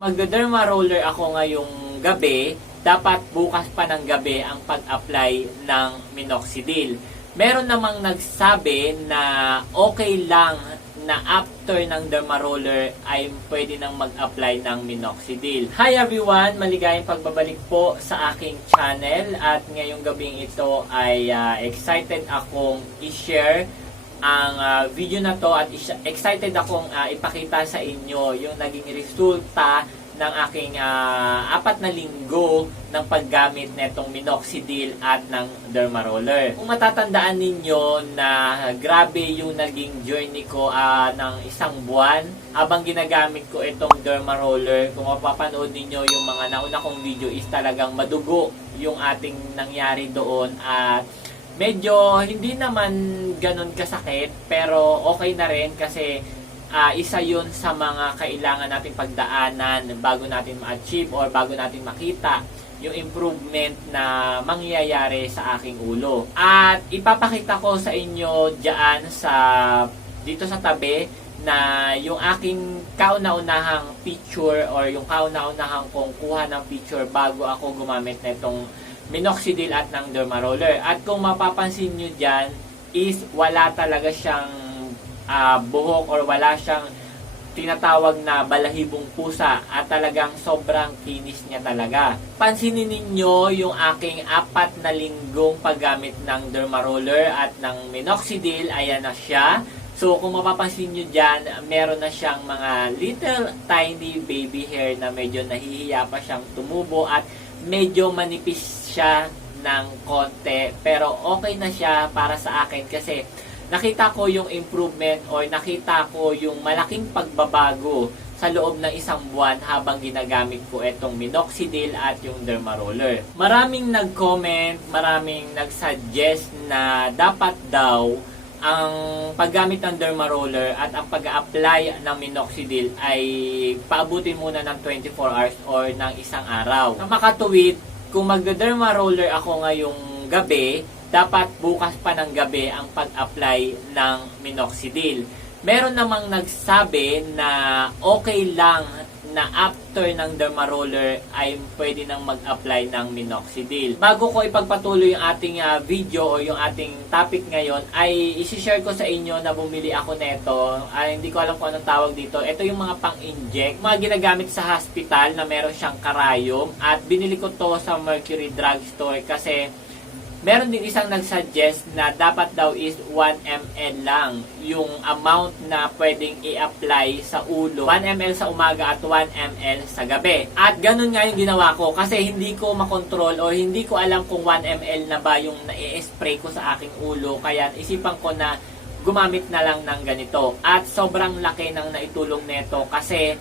Magda-derma roller ako ngayong gabi, dapat bukas pa ng gabi ang pag-apply ng minoxidil. Meron namang nagsabi na okay lang na after ng derma roller ay pwede nang mag-apply ng minoxidil. Hi everyone! Maligayang pagbabalik po sa aking channel at ngayong gabing ito ay excited akong i-share ang video na to at excited akong ipakita sa inyo yung naging resulta ng aking 4 na linggo ng paggamit netong minoxidil at ng derma roller. Kung matatandaan ninyo na grabe yung naging journey ko ng 1 buwan habang ginagamit ko itong derma roller, kung mapapanood ninyo yung mga nauna kong video is talagang madugo yung ating nangyari doon at medyo hindi naman ganun kasakit pero okay na rin kasi isa yun sa mga kailangan nating pagdaanan bago natin ma-achieve or bago natin makita yung improvement na mangyayari sa aking ulo. At ipapakita ko sa inyo dyan dito sa tabi na yung aking kauna-unahang picture or yung kauna-unahang kong kuha ng picture bago ako gumamit na itong minoxidil at ng derma roller. At kung mapapansin nyo dyan is wala talaga siyang buhok or wala siyang tinatawag na balahibong pusa at talagang sobrang kinis niya talaga. Pansinin ninyo yung aking 4 na linggong paggamit ng derma roller at ng minoxidil. Ayan na siya. So kung mapapansin nyo dyan, meron na siyang mga little tiny baby hair na medyo nahihiya pa siyang tumubo at medyo manipis siya ng konti, pero okay na siya para sa akin kasi nakita ko yung improvement or nakita ko yung malaking pagbabago sa loob ng 1 buwan habang ginagamit ko itong minoxidil at yung derma roller. Maraming nag-comment, maraming nag-suggest na dapat daw ang paggamit ng derma roller at ang pag-apply ng minoxidil ay paabutin muna ng 24 hours or ng 1 araw. Sa makatuwid, kung magda-derma roller ako ngayong gabi, dapat bukas pa ng gabi ang pag-apply ng minoxidil. Meron namang nagsabi na okay lang na after ng derma roller ay pwede nang mag-apply ng minoxidil. Bago ko ipagpatuloy yung ating video o yung ating topic ngayon, ay isi-share ko sa inyo na bumili ako neto. Hindi ko alam kung anong tawag dito. Ito yung mga pang-inject, mga ginagamit sa hospital na meron siyang karayom. At binili ko to sa Mercury Drugstore kasi meron din isang nag-suggest na dapat daw is 1 ml lang yung amount na pwedeng i-apply sa ulo. 1 ml sa umaga at 1 ml sa gabi. At ganun nga yung ginawa ko kasi hindi ko makontrol o hindi ko alam kung 1 ml na ba yung na-spray ko sa aking ulo. Kaya isipan ko na gumamit na lang ng ganito. At sobrang laki ng naitulong nito kasi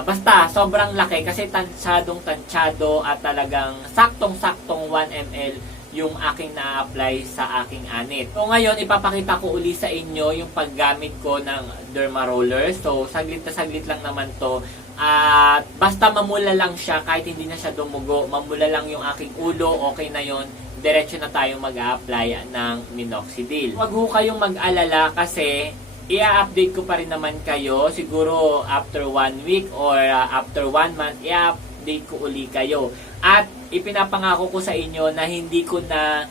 basta sobrang laki kasi tansyado at talagang saktong-saktong 1 ml yung aking na-apply sa aking anit. So ngayon ipapakita ko uli sa inyo yung paggamit ko ng derma roller. So saglit na saglit lang naman to. At basta mamula lang siya kahit hindi na siya dumugo, mamula lang yung aking ulo, okay na yon. Diretso na tayo mag-a-apply ng minoxidil. Huwag ho kayong mag-alala kasi i-update ko pa rin naman kayo siguro after 1 week or after 1 month, i-update ko uli kayo. At ipinapangako ko sa inyo na hindi ko na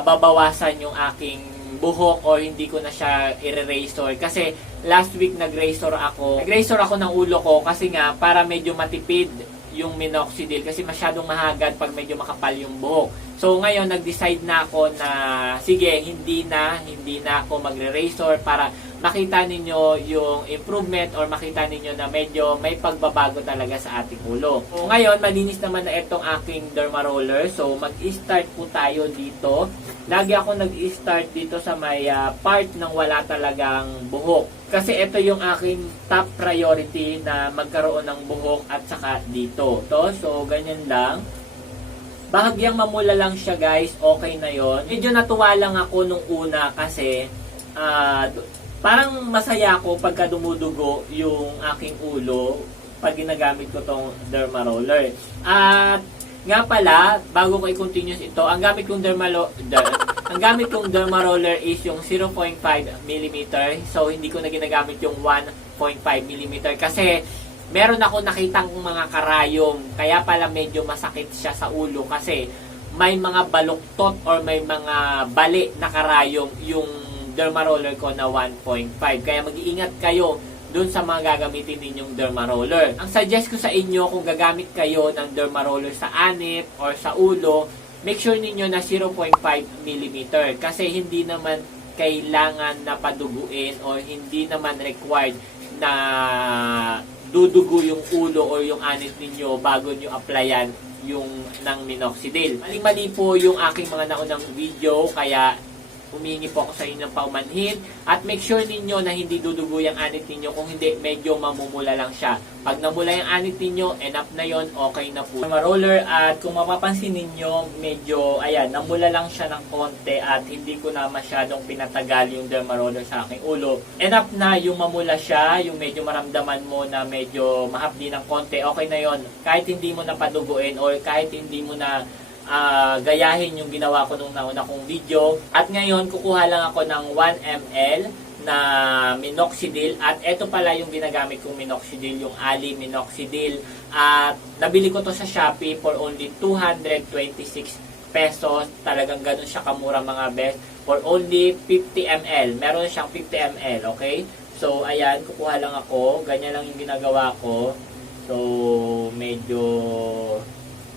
babawasan yung aking buhok or hindi ko na siya i-razor kasi last week nag-razor ako ng ulo ko kasi nga para medyo matipid yung minoxidil kasi masyadong mahagad pag medyo makapal yung buhok. So ngayon nag-decide na ako na sige, hindi na ako magre-razor para makita ninyo yung improvement or makita ninyo na medyo may pagbabago talaga sa ating ulo. So ngayon malinis naman na itong aking derma roller. So mag-start po tayo dito. Lagi ako nag-start dito sa may part ng wala talagang buhok. Kasi ito yung aking top priority na magkaroon ng buhok at saka dito. So ganyan lang. Bahagyang mamula lang siya guys, okay na yon. Medyo natuwa lang ako nung una kasi parang masaya ako pagka dumudugo yung aking ulo pag ginagamit ko tong derma roller. At nga pala, bago ko i-continue ito, ang gamit kong derma roller is yung 0.5 mm. So hindi ko na ginagamit yung 1.5 mm kasi meron ako nakitang mga karayom, kaya pala medyo masakit siya sa ulo kasi may mga baluktot or may mga bali na karayom yung derma roller ko na 1.5. Kaya mag-iingat kayo dun sa mga gagamitin ninyong derma roller. Ang suggest ko sa inyo, kung gagamit kayo ng derma roller sa anit or sa ulo, make sure ninyo na 0.5 mm kasi hindi naman kailangan na paduguin or hindi naman required na dudugo yung ulo or yung anit ninyo bago nyo applyan yung ng minoxidil. Mali-mali po yung aking mga naunang video, kaya humingi po ako sa inyo ng paumanhin at make sure ninyo na hindi dudugo yung anit ninyo. Kung hindi, medyo mamumula lang siya. Pag namula yung anit ninyo, enough na yon, okay na po. Roller, at kung mapapansin ninyo, medyo, ayan, namula lang siya ng konti at hindi ko na masyadong pinatagal yung derma roller sa aking ulo. Enough na yung mamula siya, yung medyo maramdaman mo na medyo mahapdi ng konti, okay na yon. Kahit hindi mo na paduguin or kahit hindi mo na gayahin yung ginawa ko nung nauna kong video. At ngayon, kukuha lang ako ng 1 ml na minoxidil. At ito pala yung ginagamit kong minoxidil, yung Ali minoxidil. At nabili ko to sa Shopee for only 226 pesos. Talagang ganun siya kamura mga best. For only 50 ml. Meron siyang 50 ml, okay? So, ayan, kukuha lang ako. Ganyan lang yung ginagawa ko. So, medyo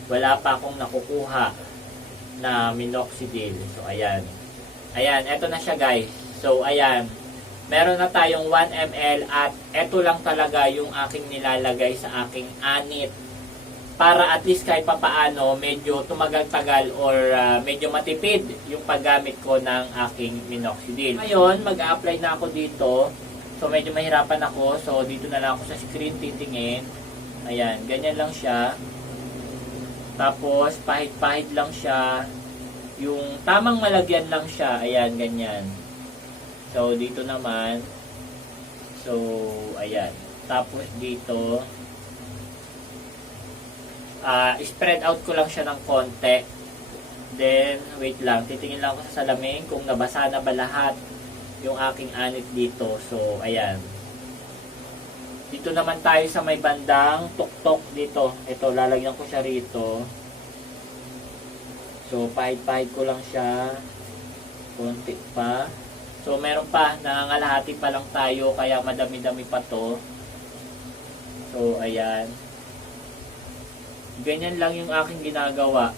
wala pa akong nakukuha na minoxidil. So, ayan. Ayan, eto na siya guys. So, ayan. Meron na tayong 1 ml at eto lang talaga yung aking nilalagay sa aking anit. Para at least kahit papaano, medyo tumagal-tagal or medyo matipid yung paggamit ko ng aking minoxidil. Ngayon, mag-a-apply na ako dito. So, medyo mahirapan ako. So, dito na lang ako sa screen titingin. Ayan, ganyan lang siya. Tapos, pahid-pahid lang siya. Yung tamang malagyan lang siya. Ayan, ganyan. So, dito naman. So, ayan. Tapos, dito. Spread out ko lang siya ng konti. Then, wait lang. Titingin lang ako sa salamin kung nabasa na ba lahat yung aking anit dito. So, ayan. Dito naman tayo sa may bandang tuktok dito. Ito, lalagyan ko siya rito. So, pahid-pahid ko lang siya. Konti pa. So, meron pa. Nangangalahati pa lang tayo. Kaya madami-dami pa to. So, ayan. Ganyan lang yung aking ginagawa.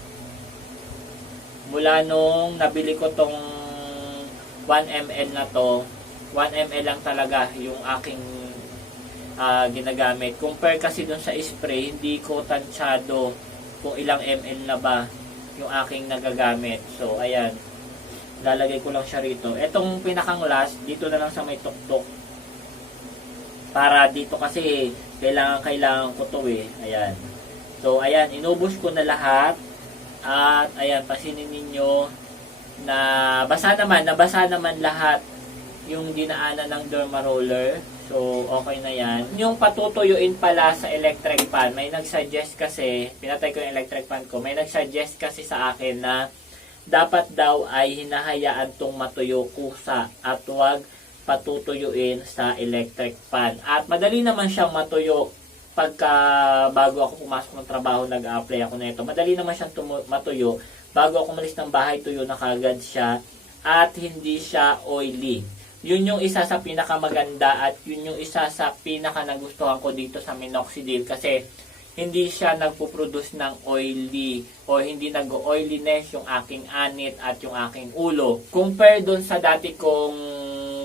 Mula nung nabili ko tong 1 ml na to, 1 ml lang talaga yung aking ginagamit. Compare kasi dun sa spray, hindi ko tansyado kung ilang ml na ba yung aking nagagamit. So, ayan. Lalagay ko lang siya rito. Etong pinakang last, dito na lang sa may tuktok. Para dito kasi, kailangan ko to eh. Ayan. So, ayan. Inubos ko na lahat. At, ayan, pasinin ninyo na nabasa naman lahat yung dinaanan ng derma roller. So, okay na yan. Yung patutuyuin pala sa electric fan, may nagsuggest kasi, pinatay ko yung electric fan ko, may nagsuggest kasi sa akin na dapat daw ay hinahayaan tong matuyo kusa at huwag patutuyuin sa electric fan. At madali naman siyang matuyo pagka bago ako pumasok ng trabaho, nag-apply ako na ito. Madali naman siyang matuyo. Bago ako umalis ng bahay, tuyo na kagad siya at hindi siya oily. Yun yung isa sa pinakamaganda at yun yung isa sa pinaka nagustuhan ko dito sa minoxidil kasi hindi siya nagpo-produce ng oily o hindi nag-oiliness yung aking anit at yung aking ulo. Compare dun sa dati kong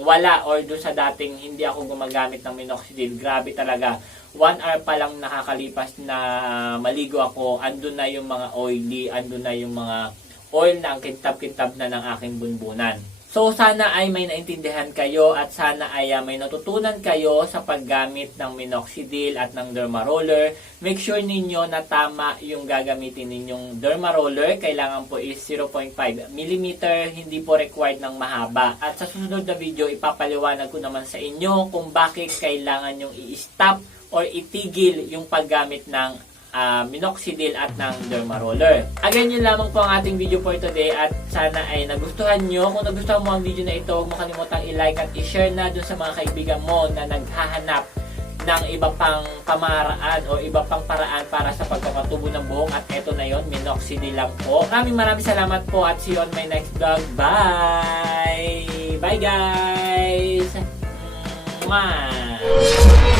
wala or dun sa dating hindi ako gumagamit ng minoxidil, grabe talaga. 1 hour pa lang nakakalipas na maligo ako, andun na yung mga oily, andun na yung mga oil na ang kintab-kintab na ng aking bunbunan. So, sana ay may naintindihan kayo at sana ay may natutunan kayo sa paggamit ng minoxidil at ng derma roller. Make sure ninyo na tama yung gagamitin ninyong derma roller. Kailangan po is 0.5 mm, hindi po required ng mahaba. At sa susunod na video, ipapaliwanag ko naman sa inyo kung bakit kailangan yung i-stop or itigil yung paggamit ng minoxidil at ng derma roller. Again, yun lamang po ang ating video for today at sana ay nagustuhan nyo. Kung nagustuhan mo ang video na ito, huwag mo kalimutang i-like at i-share na dun sa mga kaibigan mo na naghahanap ng iba pang pamaraan o iba pang paraan para sa pagpapatubo ng buhok at eto na yon, minoxidil lang po. Maraming salamat po at see you on my next vlog. Bye! Bye guys! Mwah!